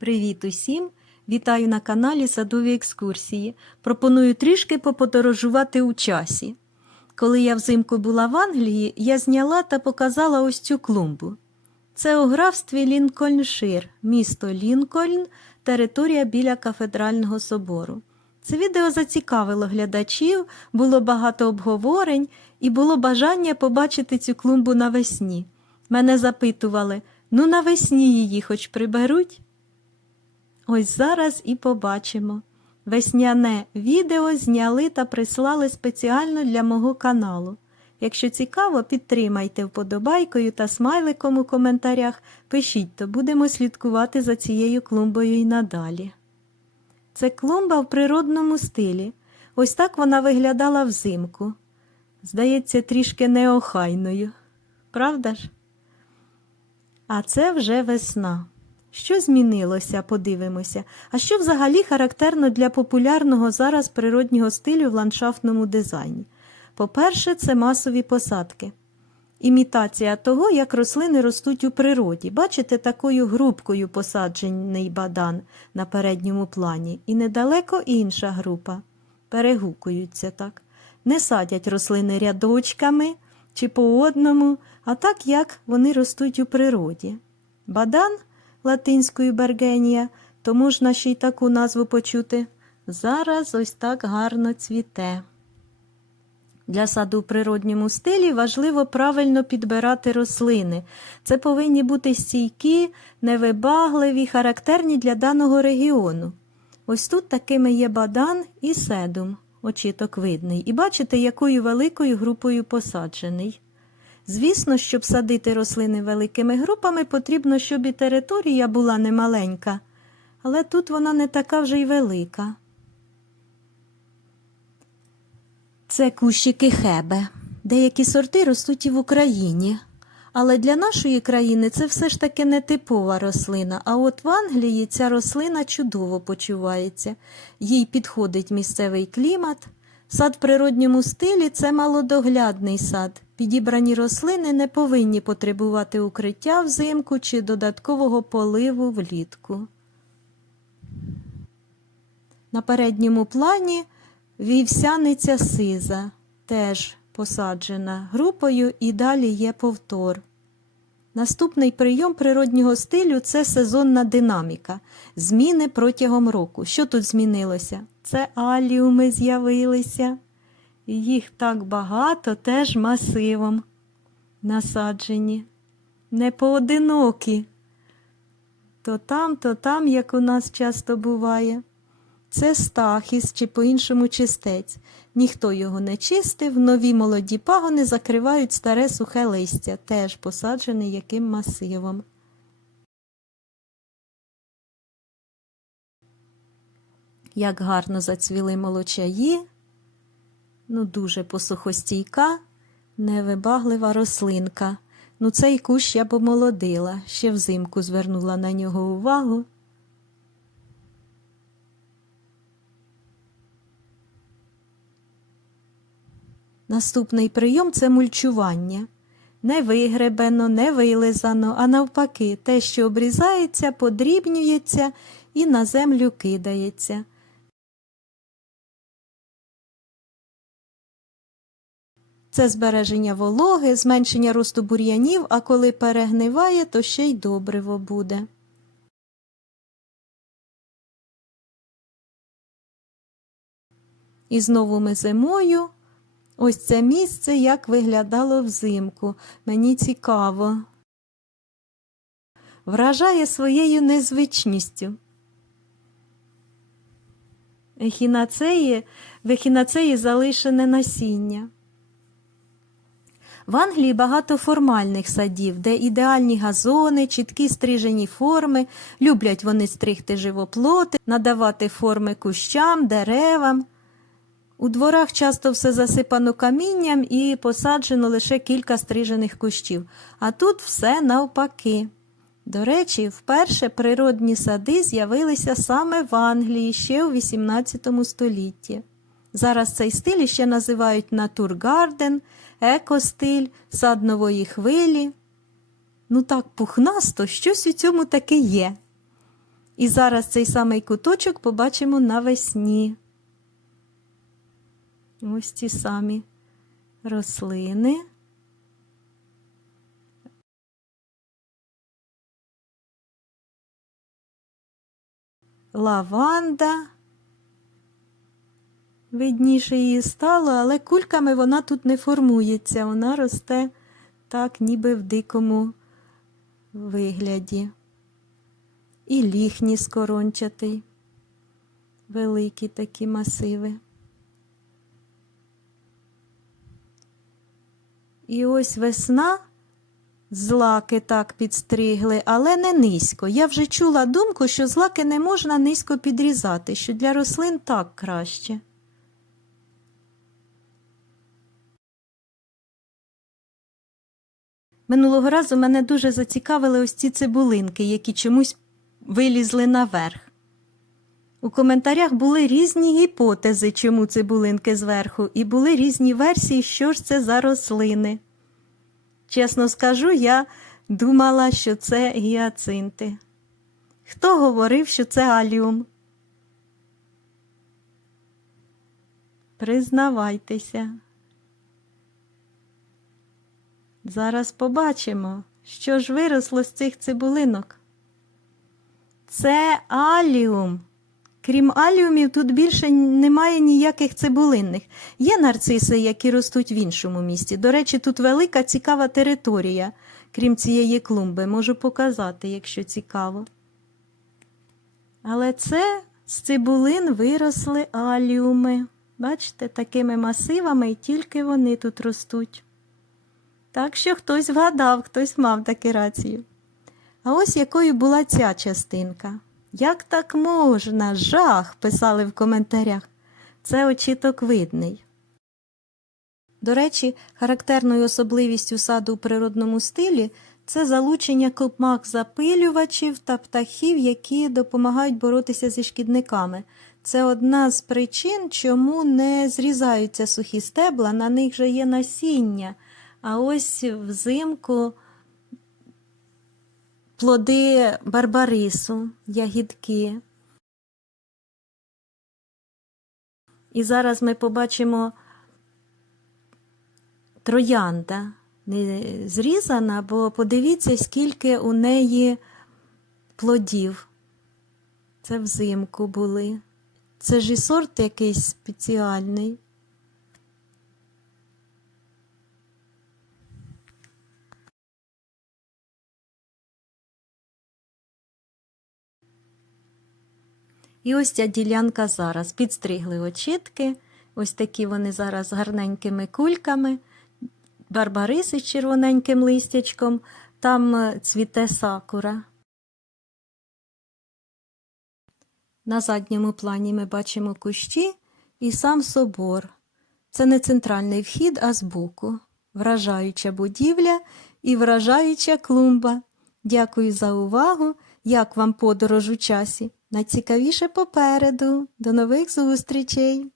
Привіт усім! Вітаю на каналі Садові екскурсії. Пропоную трішки поподорожувати у часі. Коли я взимку була в Англії, я зняла та показала ось цю клумбу. Це у графстві Лінкольншир, місто Лінкольн, територія біля кафедрального собору. Це відео зацікавило глядачів, було багато обговорень і було бажання побачити цю клумбу навесні. Мене запитували: ну навесні її хоч приберуть? Ось зараз і побачимо. Весняне відео зняли та прислали спеціально для мого каналу. Якщо цікаво, підтримайте вподобайкою та смайликом у коментарях. Пишіть, то будемо слідкувати за цією клумбою і надалі. Це клумба в природному стилі. Ось так вона виглядала взимку. Здається, трішки неохайною. Правда ж? А це вже весна. Що змінилося, подивимося. А що взагалі характерно для популярного зараз природнього стилю в ландшафтному дизайні? По-перше, це масові посадки. Імітація того, як рослини ростуть у природі. Бачите, такою грубкою посаджений бадан на передньому плані, і недалеко інша група. Перегукуються так. Не садять рослини рядочками чи по одному, а так, як вони ростуть у природі. Бадан латинською бергенія, то можна ще й таку назву почути. Зараз ось так гарно цвіте. Для саду в природньому стилі важливо правильно підбирати рослини. Це повинні бути стійкі, невибагливі, характерні для даного регіону. Ось тут такими є бадан і седум, очіток видний, і бачите, якою великою групою посаджений. Звісно, щоб садити рослини великими групами, потрібно, щоб і територія була немаленька, але тут вона не така вже й велика. Це кущики хебе. Деякі сорти ростуть і в Україні. Але для нашої країни це все ж таки не типова рослина. А от в Англії ця рослина чудово почувається, їй підходить місцевий клімат. Сад в природньому стилі це малодоглядний сад. Підібрані рослини не повинні потребувати укриття взимку чи додаткового поливу влітку. На передньому плані вівсяниця сиза, теж посаджена групою і далі є повтор. Наступний прийом природнього стилю це сезонна динаміка, зміни протягом року. Що тут змінилося? Це аліуми з'явилися. Їх так багато теж масивом насаджені, не поодинокі. То там, то там, як у нас часто буває. Це стахіс чи по-іншому чистець. Ніхто його не чистив, нові молоді пагони закривають старе сухе листя, теж посаджене яким масивом. Як гарно зацвіли молочаї, ну дуже посухостійка, невибаглива рослинка. Ну, цей кущ я помолодила, ще взимку звернула на нього увагу. Наступний прийом це мульчування. Не вигребено, не вилизано, а навпаки, те, що обрізається, подрібнюється і на землю кидається. Це збереження вологи, зменшення росту бур'янів, а коли перегниває, то ще й добриво буде. І знову ми зимою. Ось це місце як виглядало взимку. Мені цікаво. Вражає своєю незвичністю. Ехінацеї, в ехінацеї залишене насіння. В Англії багато формальних садів, де ідеальні газони, чіткі стрижені форми, люблять вони стригти живоплоти, надавати форми кущам, деревам. У дворах часто все засипано камінням і посаджено лише кілька стрижених кущів, а тут все навпаки. До речі, вперше природні сади з'явилися саме в Англії ще у XVIII столітті. Зараз цей стиль ще називають натургарден, екостиль, сад нової хвилі. Ну так пухнасто, щось у цьому таки є. І зараз цей самий куточок побачимо навесні. Ось ті самі рослини. Лаванда. Видніше її стало, але кульками вона тут не формується, вона росте так, ніби в дикому вигляді. І ліхні скорончатий, великі такі масиви. І ось весна злаки так підстригли, але не низько. Я вже чула думку, що злаки не можна низько підрізати, що для рослин так краще. Минулого разу мене дуже зацікавили ось ці цибулинки, які чомусь вилізли наверх. У коментарях були різні гіпотези, чому цибулинки зверху, і були різні версії, що ж це за рослини. Чесно скажу, я думала, що це гіацинти. Хто говорив, що це аліум? Признавайтеся. Зараз побачимо, що ж виросло з цих цибулинок. Це аліум. Крім аліумів, тут більше немає ніяких цибулинних. Є нарциси, які ростуть в іншому місті. До речі, тут велика цікава територія, крім цієї клумби. Можу показати, якщо цікаво. Але це з цибулин виросли аліуми. Бачите, такими масивами і тільки вони тут ростуть. Так що хтось вгадав, хтось мав таку рацію. А ось якою була ця частинка. Як так можна? Жах, писали в коментарях. Це очіток видний. До речі, характерною особливістю саду у природному стилі це залучення комах запилювачів та птахів, які допомагають боротися зі шкідниками. Це одна з причин, чому не зрізаються сухі стебла, на них же є насіння. А ось взимку плоди барбарису, ягідки. І зараз ми побачимо троянда не зрізана, бо подивіться, скільки у неї плодів. Це взимку були. Це ж і сорт якийсь спеціальний. І ось ця ділянка зараз. Підстригли очітки. Ось такі вони зараз гарненькими кульками, барбариси з червоненьким листячком, там е, цвіте сакура. На задньому плані ми бачимо кущі і сам собор. Це не центральний вхід, а збоку. Вражаюча будівля і вражаюча клумба. Дякую за увагу. Як вам подорож у часі? Найцікавіше попереду. До нових зустрічей!